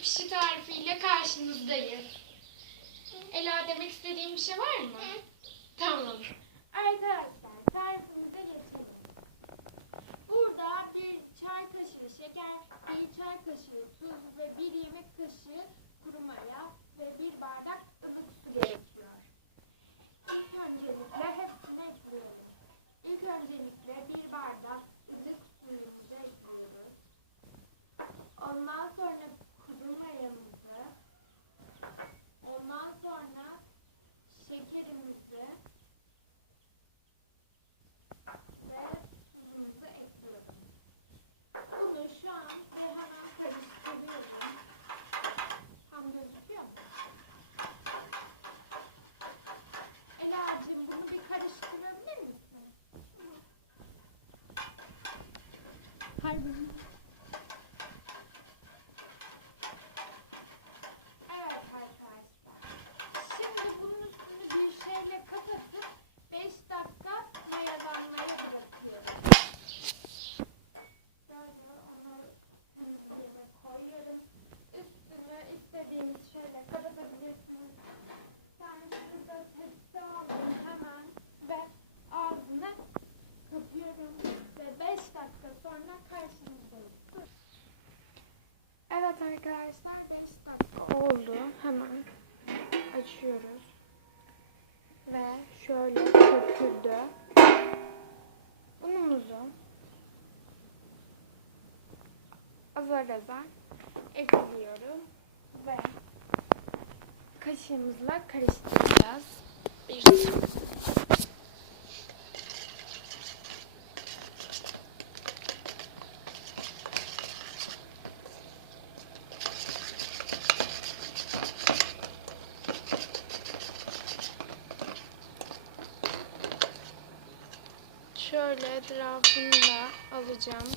pişi tarifiyle karşınızdayım. Ela demek istediğim bir şey var mı? Tamam. Arkadaşlar tarifimize geçelim. Burada bir çay kaşığı şeker, bir çay kaşığı tuz ve bir yemek kaşığı kuru maya ve bir bardak ılık su gerekiyor. İlk öncelikle hepsini ekliyoruz. İlk öncelikle bir bardak ılık suyumuzu ekliyoruz. Ondan sonra kuru mayamızı, ondan sonra şekerimizi ve tuzumuzu ekliyorum. Bunu şu an hemen karıştırıyorum. Tam gözüküyor mu? Ela'cığım bunu bir karıştırabilir misin? Pardon. Evet arkadaşlar. Şimdi bunun üstünü bir şeyle kapatıp 5 dakika mayalanmaya bırakıyorum. Böyle onu temizliğime koyuyorum. Üstünü istediğiniz şeyle kapatabilirsiniz. Yani şurada tepsi aldım hemen ve ağzını kapıyorum ve 5 dakika sonra karşınızdayım. Evet arkadaşlar 5 dakika oldu. Hemen açıyoruz. Ve şöyle köpürdü. Unumuzu azar azar ekliyorum ve kaşığımızla karıştıracağız. Bir Şöyle etrafını da alacağım.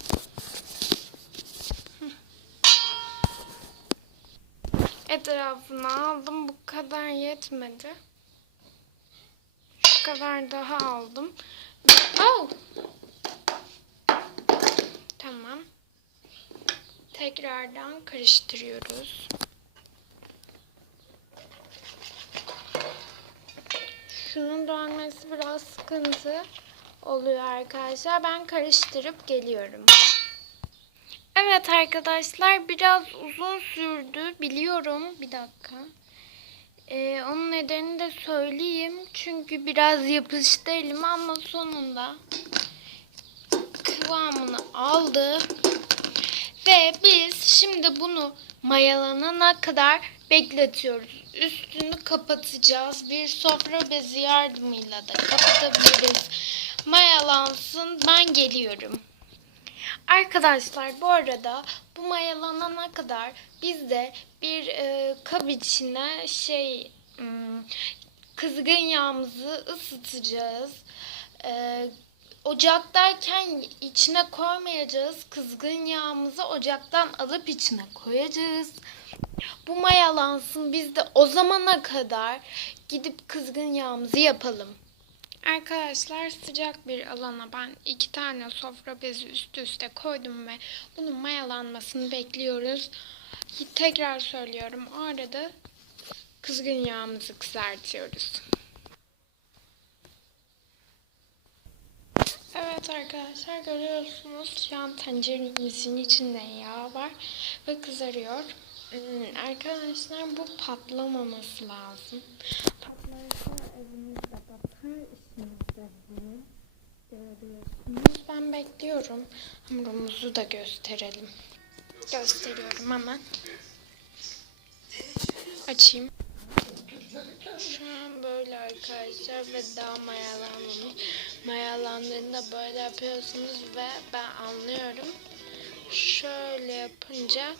Etrafını aldım. Bu kadar yetmedi. Şu kadar daha aldım. Au! Tamam. Tekrardan karıştırıyoruz. Şunun dönmesi biraz sıkıntı oluyor arkadaşlar. Ben karıştırıp geliyorum. Evet arkadaşlar biraz uzun sürdü biliyorum. Bir dakika. Ee, onun nedenini de söyleyeyim. Çünkü biraz yapıştı elime ama sonunda kıvamını aldı. Ve biz şimdi bunu mayalanana kadar bekletiyoruz. Üstünü kapatacağız. Bir sofra bezi yardımıyla da kapatabiliriz. Mayalansın. Ben geliyorum. Arkadaşlar bu arada bu mayalanana kadar biz de bir e, kap içine şey hmm, kızgın yağımızı ısıtacağız. E, ocaktayken içine koymayacağız. Kızgın yağımızı ocaktan alıp içine koyacağız. Bu mayalansın biz de o zamana kadar gidip kızgın yağımızı yapalım. Arkadaşlar sıcak bir alana ben iki tane sofra bezi üst üste koydum ve bunun mayalanmasını bekliyoruz. Tekrar söylüyorum o arada kızgın yağımızı kızartıyoruz. Evet arkadaşlar görüyorsunuz şu an tenceremizin içinde yağ var ve kızarıyor. Hmm, Arkadaşlar bu patlamaması lazım. Bekliyorum. Hamurumuzu da gösterelim. Gösteriyorum hemen. Açayım. Şu an böyle arkadaşlar ve daha mayalanmamış. Mayalandığında böyle yapıyorsunuz ve ben anlıyorum. Şöyle yapınca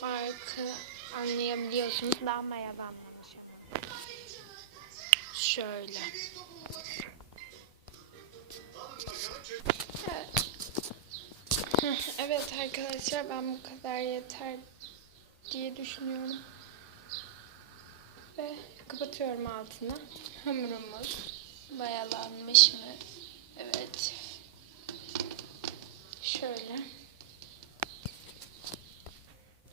farkı anlayabiliyorsunuz. Daha mayalanmamış. Şöyle. Evet arkadaşlar ben bu kadar yeter diye düşünüyorum. Ve kapatıyorum altını. Hamurumuz mayalanmış mı? Evet. Şöyle.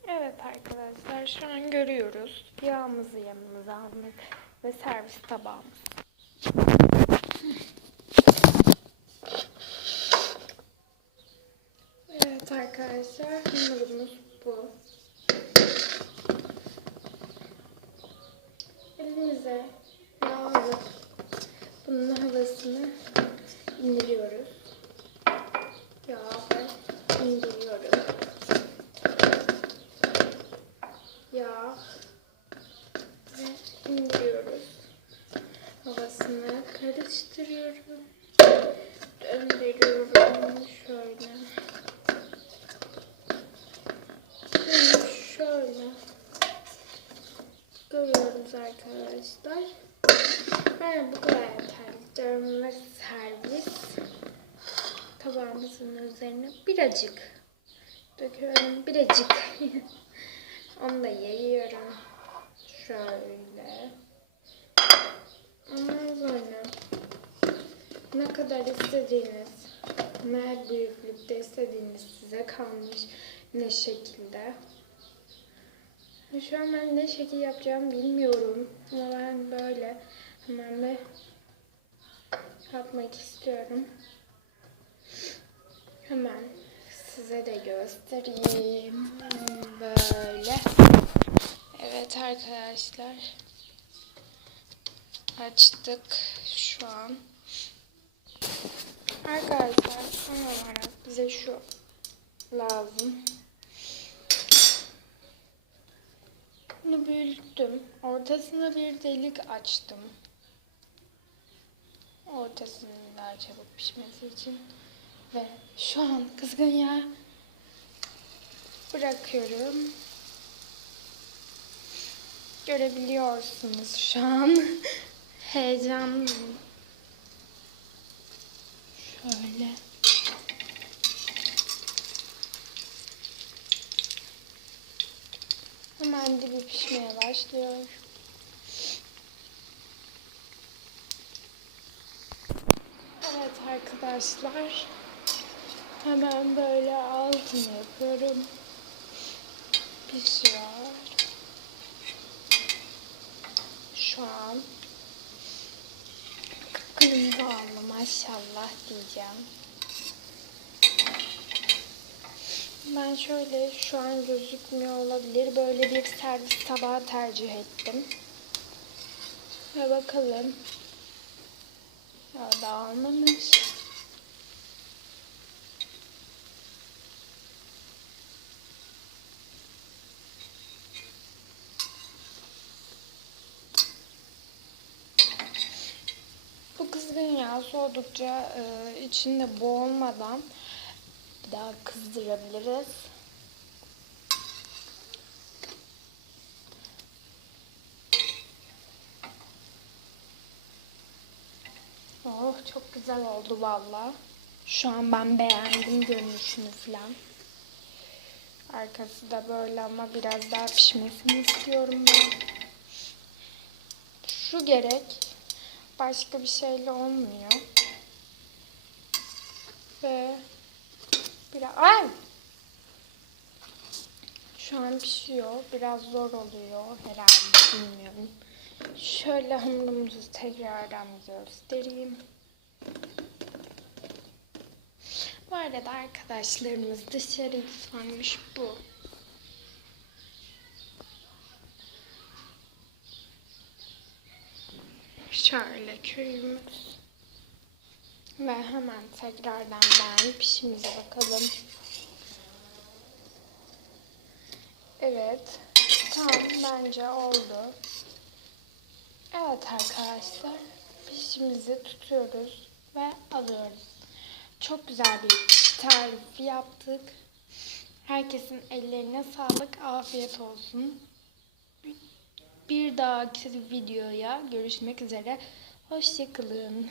Evet arkadaşlar görüyoruz. Yağımızı yanımıza aldık ve servis tabağımız. Evet arkadaşlar hamurumuz bu. Elimize yağ alıp bunun havasını indiriyoruz. Yağı indiriyorum. Yağ ve indiriyoruz. Havasını karıştırıyorum. Döndürüyorum şöyle. Şimdi şöyle görüyoruz arkadaşlar. Ben bu kadar yeterli ve servis tabağımızın üzerine birazcık döküyorum. Birazcık. Onu da yayıyorum. Şöyle. Ondan sonra ne kadar istediğiniz, ne büyüklükte istediğiniz size kalmış ne şekilde. Şu an ben ne şekil yapacağımı bilmiyorum. Ama ben böyle hemen bir yapmak istiyorum. Hemen size de göstereyim. Böyle. Evet arkadaşlar. Açtık şu an. Arkadaşlar son olarak bize şu lazım. Bunu büyüttüm. Ortasına bir delik açtım. Ortasının daha çabuk pişmesi için. Ve şu an kızgın yağ bırakıyorum. Görebiliyorsunuz şu an. Heyecanlıyım. Şöyle. Hemen dibi pişmeye başlıyor. Evet arkadaşlar. Hemen böyle altını yapıyorum. Pişiyor. Şu an kırmızı oldu maşallah diyeceğim. Ben şöyle şu an gözükmüyor olabilir. Böyle bir servis tabağı tercih ettim. Ve bakalım. Ya dağılmamış. Bu kızgın yağ soğudukça e, içinde boğulmadan bir daha kızdırabiliriz. Oh çok güzel oldu valla. Şu an ben beğendim görünüşünü falan. Arkası da böyle ama biraz daha pişmesini istiyorum ben. Şu gerek. Başka bir şeyle olmuyor. Ve biraz... Ay! Şu an pişiyor. Biraz zor oluyor herhalde bilmiyorum. Şöyle hamurumuzu tekrardan göstereyim. Bu arada arkadaşlarımız dışarıyı sormuş bu. Şöyle köyümüz. Ve hemen tekrardan ben pişimize bakalım. Evet. Tam bence oldu. Evet arkadaşlar. Pişimizi tutuyoruz ve alıyoruz. Çok güzel bir tarifi yaptık. Herkesin ellerine sağlık, afiyet olsun. Bir dahaki videoya görüşmek üzere. Hoşçakalın.